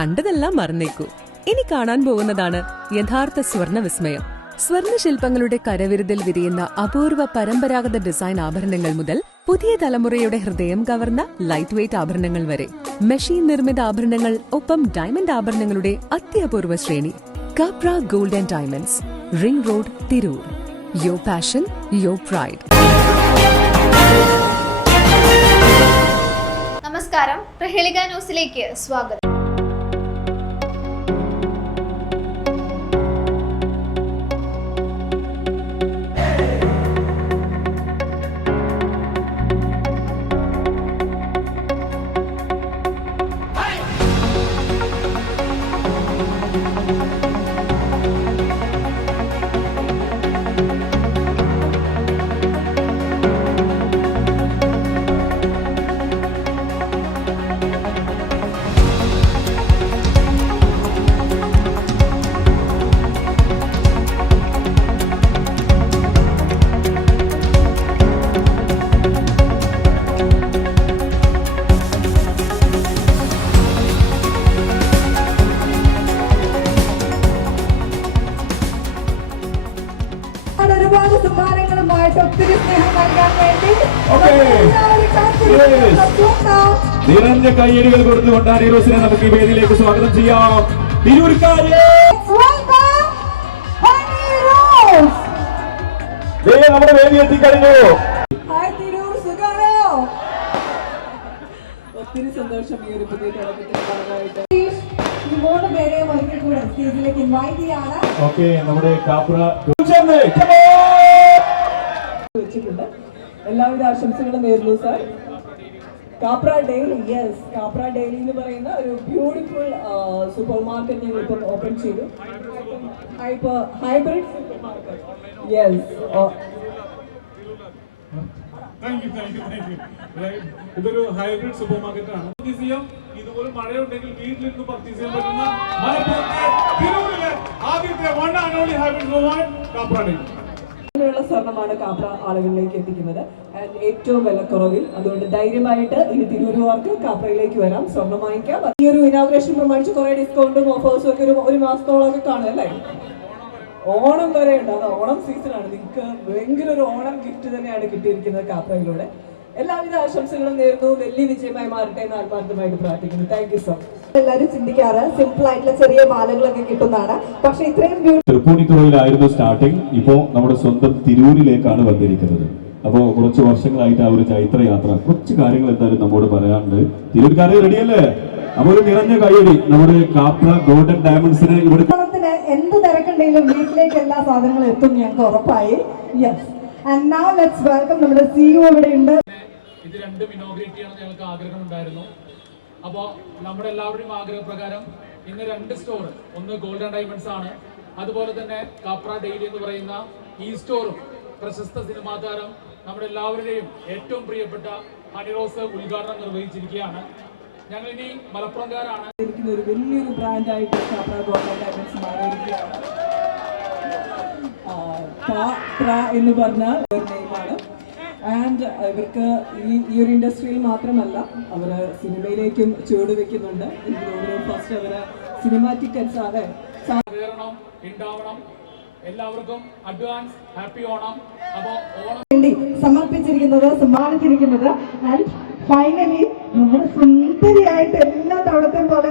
കണ്ടതെല്ലാം മറന്നേക്കൂ. ഇനി കാണാൻ പോകുന്നതാണ് യഥാർത്ഥ സ്വർണ്ണ വിസ്മയം. സ്വർണ്ണശില്പങ്ങളുടെ കരവിരുതിൽ വിരിയുന്ന അപൂർവ പരമ്പരാഗത ഡിസൈൻ ആഭരണങ്ങൾ മുതൽ പുതിയ തലമുറയുടെ ഹൃദയം കവർന്ന ലൈറ്റ് വെയ്റ്റ് ആഭരണങ്ങൾ വരെ മെഷീൻ നിർമ്മിത ആഭരണങ്ങൾ, ഒപ്പം ഡയമണ്ട് ആഭരണങ്ങളുടെ അത്യപൂർവ ശ്രേണി. Capra gold and diamonds, ring road, Tirur. Your passion, your pride. നമസ്കാരം, പ്രഹേളിക ന്യൂസിലേക്ക് സ്വാഗതം. നിറഞ്ഞ കയ്യടികൾ കൊടുത്തുകൊണ്ട് ഹീറോസിനെ നമുക്ക് ഈ വേദിയിലേക്ക് സ്വാഗതം ചെയ്യാം. തിരൂർക്കാരെ നമ്മുടെ വേദി എത്തിക്കഴിഞ്ഞു. ഒത്തിരി സന്തോഷം ഈ ഒരു പുതിയ തുടക്കത്തിന്റെ ഭാഗമായിട്ട് ഈ 3 പേരെ ഒരിക്കൽ കൂടെ സ്റ്റേജിലേക്ക് ഇൻവൈറ്റ് ചെയ്യാണ്. ഓക്കെ, നമ്മുടെ കാപ്ര വെച്ചിട്ടുണ്ട്. എല്ലാവിധ ആശംസകളും നേരുന്നു sir. Capra daily, yes, Capra daily എന്ന് പറയുന്ന ഒരു ബ്യൂട്ടിഫുൾ സൂപ്പർ മാർക്കറ്റ് ഞങ്ങൾ ഇപ്പം ഓപ്പൺ ചെയ്തു. Hybrid supermarket, yes. ഇതൊരു ഹൈബ്രിഡ് സൂപ്പർ മാർക്കറ്റ് ആണ്. ഇതുപോലെ മഴയുണ്ടെങ്കിൽ വീട്ടിലിരുന്ന് പർച്ചേസ് ചെയ്യാൻ പറ്റുന്ന മലപ്പുറത്തെ ആദ്യത്തെ one and only hybrid supermarket Kapra Daily. ുള്ള സ്വർണ്ണമാണ് കാപ്ര ആളുകളിലേക്ക് എത്തിക്കുന്നത്, ആൻഡ് ഏറ്റവും വിലക്കുറവിൽ. അതുകൊണ്ട് ധൈര്യമായിട്ട് ഇനി തിരൂരുകാർക്ക് കാപ്രയിലേക്ക് വരാം, സ്വർണ്ണം വാങ്ങിക്കാം. ഈ ഒരു ഇനോഗ്രേഷൻ പ്രമാണിച്ച് കുറെ ഡിസ്കൗണ്ടും ഓഫേഴ്സും ഒക്കെ ഒരു മാസത്തോളമൊക്കെ കാണും അല്ലേ? ഓണം വരെ ഉണ്ട്. അത് ഓണം സീസണാണ്. നിങ്ങൾക്ക് ഭയങ്കര ഒരു ഓണം ഗിഫ്റ്റ് തന്നെയാണ് കിട്ടിയിരിക്കുന്നത് കാപ്രയിലൂടെ. എല്ലാവിധ ആശംസകളും നേരുന്നു. വലിയ വിജയമായി മാറട്ടെ എന്ന് ആത്മാർത്ഥമായിട്ട് പ്രാർത്ഥിക്കുന്നു. Thank you so much. എല്ലാവരും ചിന്തിക്കാറ് സിമ്പിൾ ആയിട്ടുള്ള ചെറിയ മാലകളൊക്കെ കിട്ടുന്നതാണ്, പക്ഷെ ഇത്രയും തൃപ്പൂണിത്തുറയിലായിരുന്നു സ്റ്റാർട്ടിങ്. ഇപ്പോ നമ്മുടെ സ്വന്തം തിരൂരിലേക്കാണ് വന്നിരിക്കുന്നത്. അപ്പോൾ കുറച്ച് വർഷങ്ങളായിട്ട് ആ ഒരു ചൈത്രയാത്ര, കുറച്ച് കാര്യങ്ങൾ എന്തായാലും നമ്മോട് പറയാനുണ്ട്. തിരൂർക്കാരെ റെഡിയല്ലേ? അപ്പോൾ ഒരു നിറഞ്ഞ കൈയടി നമ്മുടെ കാപ്ര ഗോൾഡൻ ഡയമണ്ട്സിന് ഇവിടെ എന്ത് തിരക്കുണ്ടെങ്കിലും വീട്ടിലേക്ക് എല്ലാ സാധനങ്ങളും എത്തും, ഞങ്ങൾക്ക് ഉറപ്പായി. Yes, and now let's welcome നമ്മുടെ സിഇഒ ഇവിടെ ഉണ്ട്. ഇത് രണ്ടും ഇനോഗ്രേറ്റ് ചെയ്യണം ഞങ്ങൾക്ക് ആഗ്രഹമുണ്ടായിരുന്നു. അപ്പോൾ നമ്മുടെ എല്ലാവരുടെയും ആഗ്രഹപ്രകാരം ഇന്ന് 2 സ്റ്റോർ, ഒന്ന് ഗോൾഡൻ ഡയമണ്ട്സ് ആണ്, അതുപോലെ തന്നെ കാപ്ര ഡെയിലി എന്ന് പറയുന്ന ഈ സ്റ്റോറും പ്രശസ്ത സിനിമാ താരം നമ്മുടെ എല്ലാവരുടെയും ഏറ്റവും പ്രിയപ്പെട്ട ഹണിറോസ് ഉദ്ഘാടനം നിർവഹിച്ചിരിക്കുകയാണ്. ഞങ്ങൾ ഇനി മലപ്പുറംകാരാണ്. ഒരു വലിയൊരു ബ്രാൻഡായിട്ട് കാപ്ര ഗോൾഡൻ ഡയമണ്ട്സ് മാറിയിരിക്കുകയാണ്. കാപ്ര എന്ന് പറഞ്ഞാൽ ഒരു നെയിമാണ്. ആൻഡ് ഇവർക്ക് ഈ ഒരു ഇൻഡസ്ട്രിയിൽ മാത്രമല്ല, അവർ സിനിമയിലേക്കും ചുവട് വെക്കുന്നുണ്ട്. എനിക്ക് തോന്നുന്നു ഫസ്റ്റ് അവർ സിനിമാറ്റിക് അതെ ഉണ്ടാവണം. എല്ലാവർക്കും അഡ്വാൻസ് ഹാപ്പി ഓണം. അപ്പോൾ ഓണം വേണ്ടി സമർപ്പിച്ചിരിക്കുന്നത്, സമ്മാനിച്ചിരിക്കുന്നത്. ആൻഡ് ഫൈനലി നമ്മുടെ സുന്ദരിയായിട്ട് എല്ലാ തവണത്തെയും പോലെ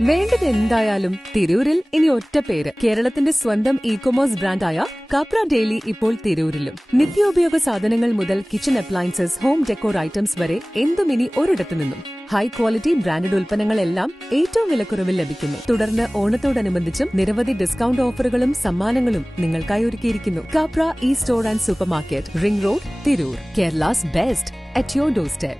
വേണ്ടത് എന്തായാലും തിരൂരിൽ ഇനി ഒറ്റ പേര്. കേരളത്തിന്റെ സ്വന്തം ഇ-കൊമേഴ്സ് ബ്രാൻഡായ കാപ്ര ഡെയിലി ഇപ്പോൾ തിരൂരിലും. നിത്യോപയോഗ സാധനങ്ങൾ മുതൽ kitchen appliances, home decor items വരെ എന്തും ഇനി ഒരിടത്തു നിന്നും. ഹൈ ക്വാളിറ്റി ബ്രാൻഡഡ് ഉൽപ്പന്നങ്ങളെല്ലാം ഏറ്റവും വിലക്കുറവിൽ ലഭിക്കുന്നു. തുടർന്ന് ഓണത്തോടനുബന്ധിച്ചും നിരവധി ഡിസ്കൗണ്ട് ഓഫറുകളും സമ്മാനങ്ങളും നിങ്ങൾക്കായി ഒരുക്കിയിരിക്കുന്നു. Capra E store and super market, ring road, Tirur. Kerala's best at your door step.